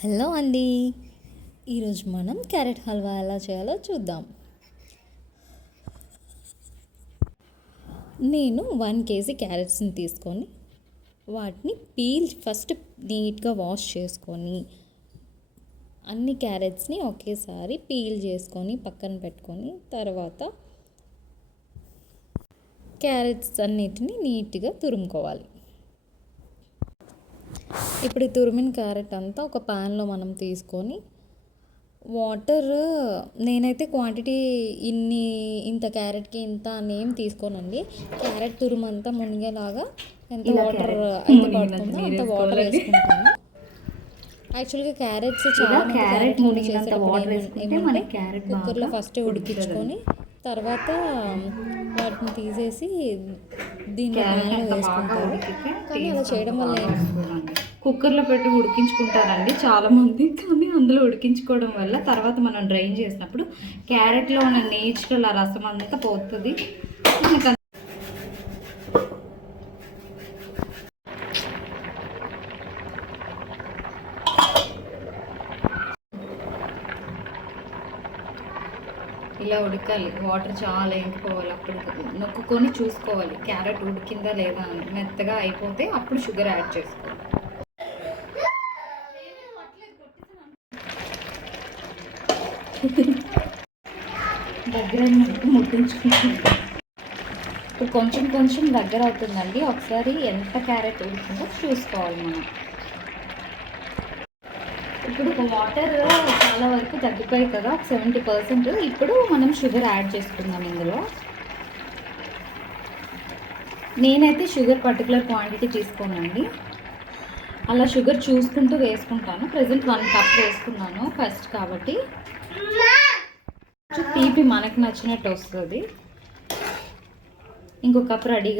Hello అండి. ఈరోజు మనం క్యారెట్ హల్వా ఎలా చేయాలో చూద్దాం. నేను 1 కేజీ క్యారెట్స్ని తీసుకొని వాటిని ఫస్ట్ నీట్గా వాష్ చేసుకొని అన్ని క్యారెట్స్ని ఒకేసారి పీల్ చేసుకొని పక్కన పెట్టుకొని తర్వాత క్యారెట్స్ అన్నిటిని నీట్గా తురుముకోవాలి. ఇప్పుడు ఈ తురిమిన క్యారెట్ అంతా ఒక ప్యాన్లో మనం తీసుకొని వాటర్, నేనైతే క్వాంటిటీ ఇంత క్యారెట్కి ఇంత అని ఏం తీసుకోనండి. క్యారెట్ తురుమంతా మునిగేలాగా ఎంత వాటర్ అయితే పడుతుందో అంత వాటర్ వేసుకుంటాను. యాక్చువల్గా క్యారెట్స్ చాలా క్యారెట్ హల్వా చేసేటప్పుడు ఏమంటే కుక్కర్లో ఫస్ట్ ఉడికించుకొని తర్వాత వాటిని తీసేసి దీన్ని ప్యాన్లో వేసుకుంటారు. కానీ అలా చేయడం వల్ల కుక్కర్లో పెట్టి ఉడికించుకుంటారండి చాలామంది. కానీ అందులో ఉడికించుకోవడం వల్ల తర్వాత మనం డ్రైన్ చేసినప్పుడు క్యారెట్లో ఉన్న నేచురల్ ఆ రసం అంతా పోతుంది. ఇలా ఉడకాలి, వాటర్ చాలా ఇంకిపోవాలి. అప్పుడు నొక్కుకొని చూసుకోవాలి క్యారెట్ ఉడికిందా లేదా అని. మెత్తగా అయిపోతే అప్పుడు షుగర్ యాడ్ చేసుకోవాలి. దగ్గర ముట్టించుకుంటాం. ఇప్పుడు కొంచెం కొంచెం దగ్గర అవుతుందండి. ఒకసారి ఎంత క్యారెట్ ఉడికిందో చూసుకోవాలి మనం. ఇప్పుడు వాటర్ చాలా వరకు తగ్గిపోయాయి కదా, ఒక 70%. ఇప్పుడు మనం షుగర్ యాడ్ చేసుకుందాం ఇందులో. నేనైతే షుగర్ పర్టికులర్ క్వాంటిటీ తీసుకోనండి, అలా షుగర్ చూసుకుంటూ వేసుకుంటాను. ప్రజెంట్ 1 కప్ వేసుకున్నాను ఫస్ట్ కాబట్టి. తీపి మనకు నచ్చినట్టు వస్తుంది. ఇంకో కప్ రెడీ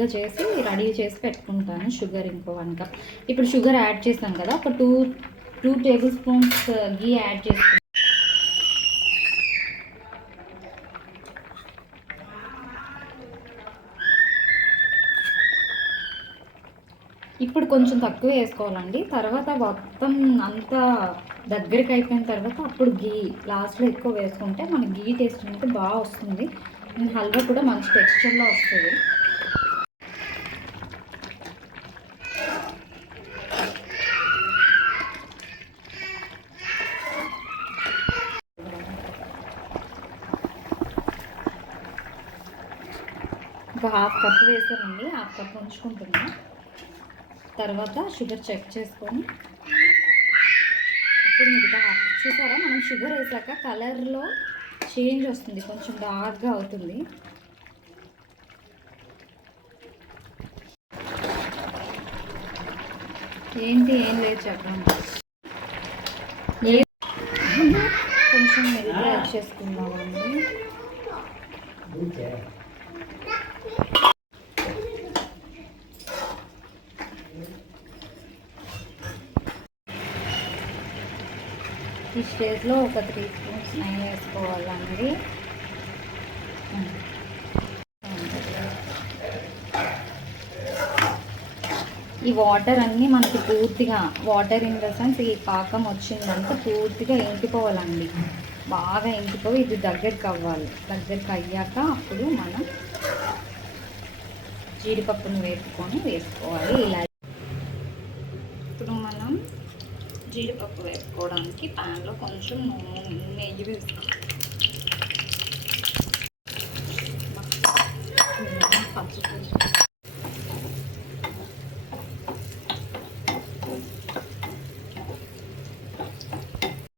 చేసి పెట్టుకుంటాను. షుగర్ ఇంకో 1 కప్. ఇప్పుడు షుగర్ యాడ్ చేస్తాం కదా, ఒక 2 టేబుల్ స్పూన్స్ గీ యాడ్ చేసుకుంటాం. ఇప్పుడు కొంచెం తక్కువ వేసుకోవాలండి. తర్వాత మొత్తం అంతా దగ్గరికి అయిపోయిన తర్వాత అప్పుడు గీ లాస్ట్లో ఎక్కువ వేసుకుంటే మన గీ టేస్ట్ అనేది బాగా వస్తుంది. హల్వా కూడా మంచి టెక్స్చర్లో వస్తుంది. ఒక 1/2 కప్ వేసానండి, 1/2 కప్ ఉంచుకుంటున్నా. తర్వాత షుగర్ చెక్ చేసుకొని అప్పుడు మిగతా చూసారా, మనం షుగర్ వేసాక కలర్లో చేంజ్ వస్తుంది, కొంచెం డార్క్గా అవుతుంది. ఏం లేదు చెప్పండి. కొంచెం మెల్లిగా యాడ్ చేసుకుందామండి. ఈ స్టేజ్లో ఒక 3 స్పూన్స్ నెయ్యి వేసుకోవాలండి. ఈ వాటర్ అన్నీ మనకి పూర్తిగా, వాటర్ ఇన్ ద సెన్స్ ఈ పాకం వచ్చిందంటే పూర్తిగా ఇంకిపోవాలండి. బాగా ఇంకిపోయి ఇది దగ్గరికి అవ్వాలి. దగ్గరికి అయ్యాక అప్పుడు మనం జీడిపప్పును వేసుకోవాలి. ఇలా ఇప్పుడు మనం జీడిపప్పు వేసుకోవడానికి ప్యాన్లో కొంచెం నెయ్యి వేస్తాం.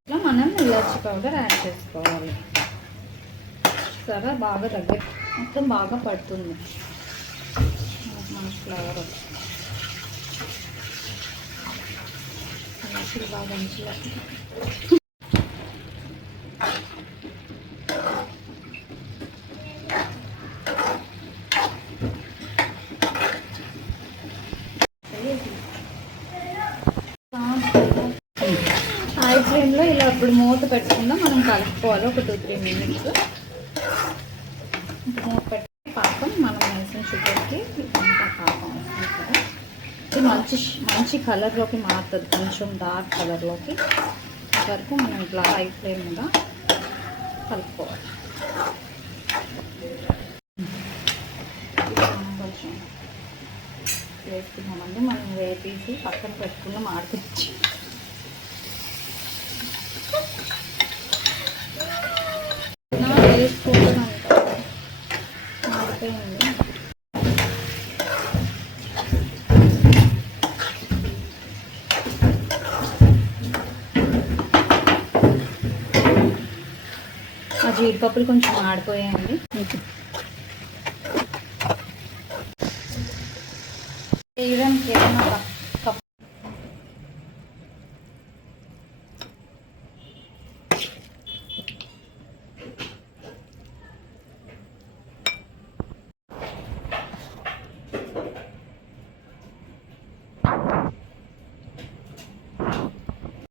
ఇట్లా మనం ఇలాచి పౌడర్ యాడ్ చేసుకోవాలి. సరే, బాగా మొత్తం బాగా పడుతుంది. మన ఫ్లేవర్ వస్తుంది. బాగా మంచిగా హై ఫ్లేమ్లో ఇలా ఇప్పుడు మూత పెట్టకుండా మనం కలుపుకోవాలి. ఒక 2-3 మినిట్స్ మూత పెట్టి పాకం మనం వేసిన షుగర్కి అంతా పాకం వస్తుంది కదా, ఇది మంచి కలర్లోకి మారుతుంది, కొంచెం డార్క్ కలర్లోకి. వరకు మనం ఇట్లా హై ఫ్లేమ్ మీద కలుపుకోవాలి. కొంచెం వేసుకున్నామండి. మనం వేపేసి పక్కన పెట్టుకున్న మాడిపించి వేసుకుంటున్నాం. మాడిపోయింది. ఆ జీడిపప్పులు కొంచెం మాడిపోయాయండి.